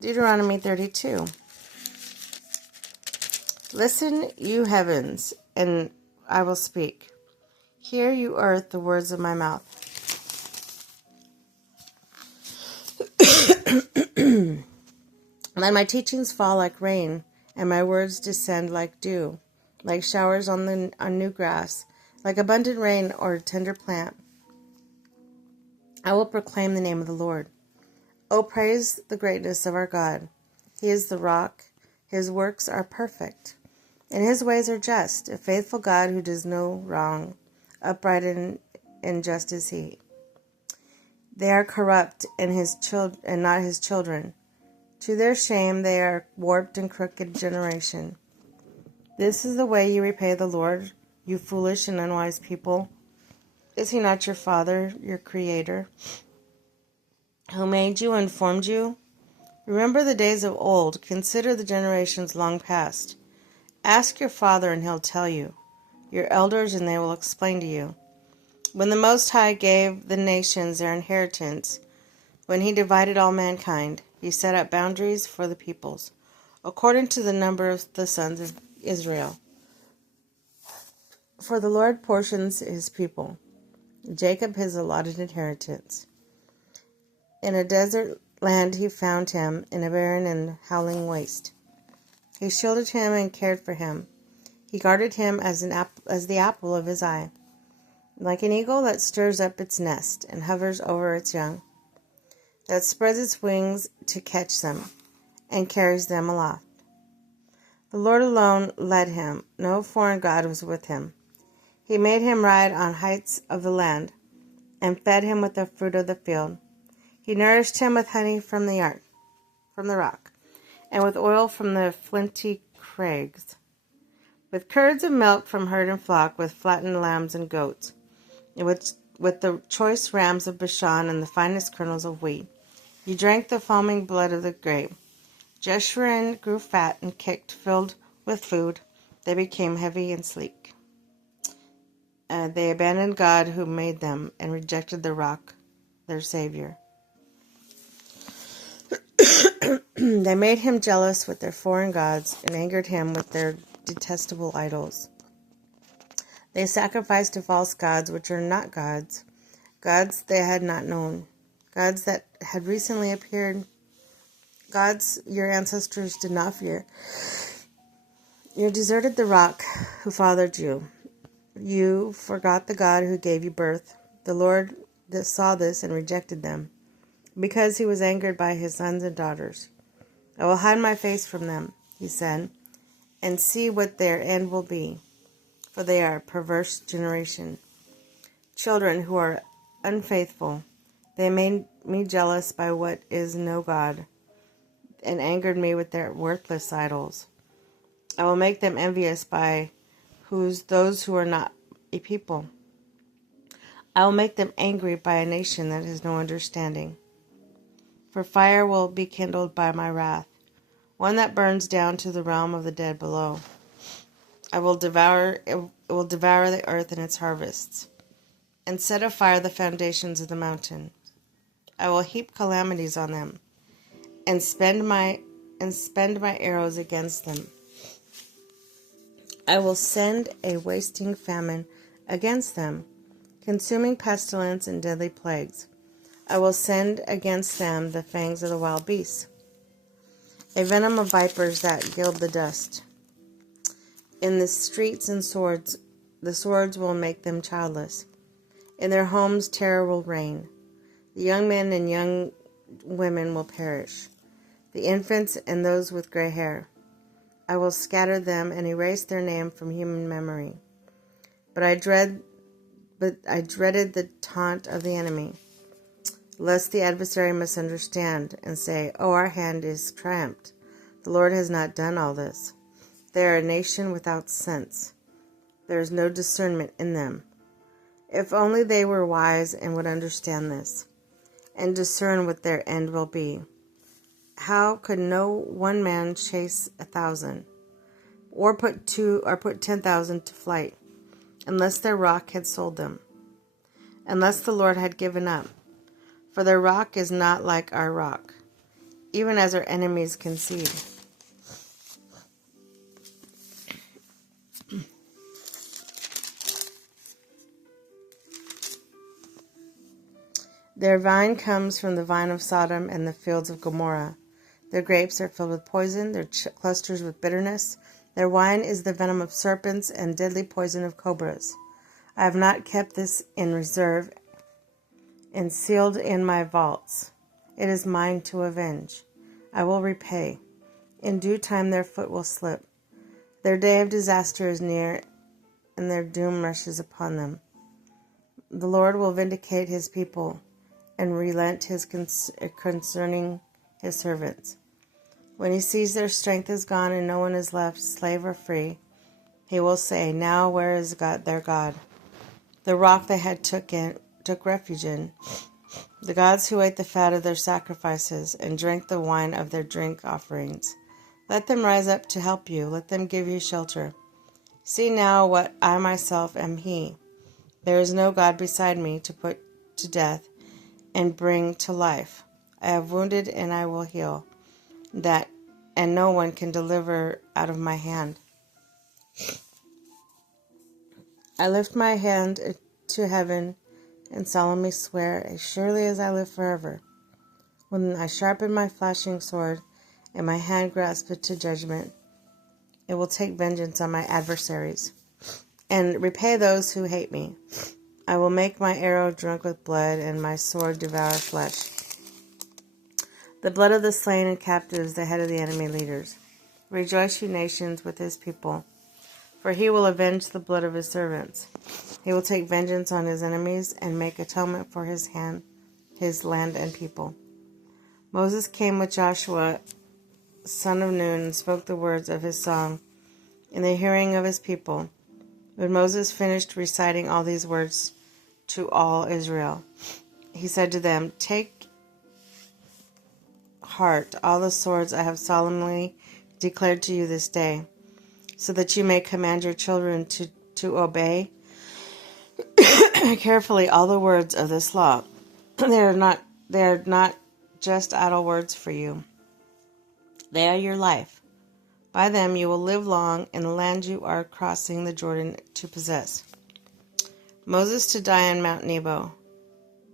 Deuteronomy 32. Listen, you heavens, and I will speak. Hear, you earth, the words of my mouth. Let my teachings fall like rain, and my words descend like dew, like showers on new grass, like abundant rain or a tender plant. I will proclaim the name of the Lord. O praise the greatness of our God. He is the rock. His works are perfect, and his ways are just. A faithful God who does no wrong, upright and just is he. They are corrupt and not his children. To their shame they are warped and crooked generation. This is the way you repay the Lord, you foolish and unwise people. Is he not your Father, your Creator, who made you and formed you? Remember the days of old, consider the generations long past. Ask your father and he'll tell you, your elders and they will explain to you. When the Most High gave the nations their inheritance, when he divided all mankind, he set up boundaries for the peoples, according to the number of the sons of Israel. For the Lord portions his people, Jacob his allotted inheritance. In a desert land he found him, in a barren and howling waste. He shielded him and cared for him. He guarded him as the apple of his eye, like an eagle that stirs up its nest and hovers over its young, that spreads its wings to catch them and carries them aloft. The Lord alone led him. No foreign god was with him. He made him ride on heights of the land and fed him with the fruit of the field. He nourished him with honey from the rock, and with oil from the flinty crags, with curds of milk from herd and flock, with fattened lambs and goats, and with the choice rams of Bashan and the finest kernels of wheat. He drank the foaming blood of the grape. Jeshurun grew fat and kicked, filled with food. They became heavy and sleek. They abandoned God who made them and rejected the rock, their Savior. They made him jealous with their foreign gods and angered him with their detestable idols. They sacrificed to false gods which are not gods, gods they had not known, gods that had recently appeared, gods your ancestors did not fear. You deserted the rock who fathered you. You forgot the God who gave you birth. The Lord that saw this and rejected them, because he was angered by his sons and daughters. I will hide my face from them, he said, and see what their end will be, for they are a perverse generation. Children who are unfaithful, they made me jealous by what is no God, and angered me with their worthless idols. I will make them envious by those who are not a people. I will make them angry by a nation that has no understanding. For fire will be kindled by my wrath, one that burns down to the realm of the dead below. It will devour the earth and its harvests, and set afire the foundations of the mountain. I will heap calamities on them, and spend my arrows against them. I will send a wasting famine against them, consuming pestilence and deadly plagues. I will send against them the fangs of the wild beasts, a venom of vipers that gild the dust. In the streets the swords will make them childless. In their homes terror will reign. The young men and young women will perish, the infants and those with gray hair. I will scatter them and erase their name from human memory. But I dreaded the taunt of the enemy, lest the adversary misunderstand and say, "Oh, our hand is triumphed. The Lord has not done all this." They are a nation without sense. There is no discernment in them. If only they were wise and would understand this, and discern what their end will be. How could no one man chase 1,000, or put 10,000 to flight, unless their rock had sold them, unless the Lord had given up? For their rock is not like our rock, even as our enemies concede. Their vine comes from the vine of Sodom and the fields of Gomorrah. Their grapes are filled with poison, their clusters with bitterness. Their wine is the venom of serpents and deadly poison of cobras. I have not kept this in reserve and sealed in my vaults. It is mine to avenge. I will repay. In due time their foot will slip. Their day of disaster is near, and their doom rushes upon them. The Lord will vindicate his people and relent concerning his servants. When he sees their strength is gone and no one is left, slave or free, he will say, now where is God, their God? The rock they had took refuge in. The gods who ate the fat of their sacrifices and drank the wine of their drink offerings. Let them rise up to help you. Let them give you shelter. See now what I myself am he. There is no God beside me to put to death and bring to life. I have wounded and I will heal. And no one can deliver out of my hand. I lift my hand to heaven and solemnly swear, as surely as I live forever, when I sharpen my flashing sword and my hand grasps it to judgment, it will take vengeance on my adversaries and repay those who hate me. I will make my arrow drunk with blood and my sword devour flesh. The blood of the slain and captives, the head of the enemy leaders. Rejoice, you nations, with his people, for he will avenge the blood of his servants. He will take vengeance on his enemies and make atonement for his land and people. Moses came with Joshua, son of Nun, and spoke the words of his song in the hearing of his people. When Moses finished reciting all these words to all Israel, he said to them, take heart all the swords I have solemnly declared to you this day, so that you may command your children to obey carefully all the words of this law. They are not just idle words for you. They are your life. By them you will live long in the land you are crossing the Jordan to possess. Moses to die on Mount Nebo.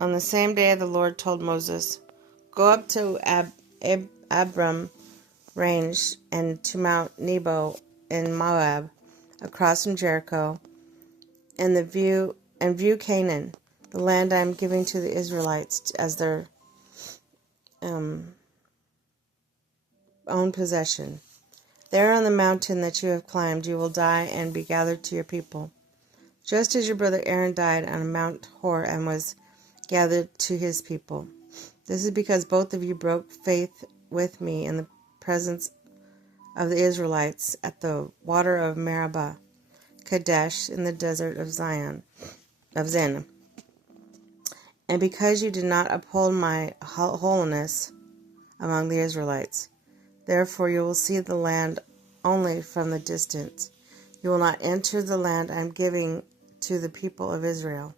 On the same day the Lord told Moses, go up to Abram range and to Mount Nebo in Moab, across from Jericho, and view Canaan, the land I am giving to the Israelites as their own possession. There on the mountain that you have climbed, you will die and be gathered to your people, just as your brother Aaron died on Mount Hor and was gathered to his people. This is because both of you broke faith with me in the presence of the Israelites at the water of Meribah, Kadesh, in the desert of Zin, and because you did not uphold my holiness among the Israelites. Therefore you will see the land only from the distance. You will not enter the land I am giving to the people of Israel.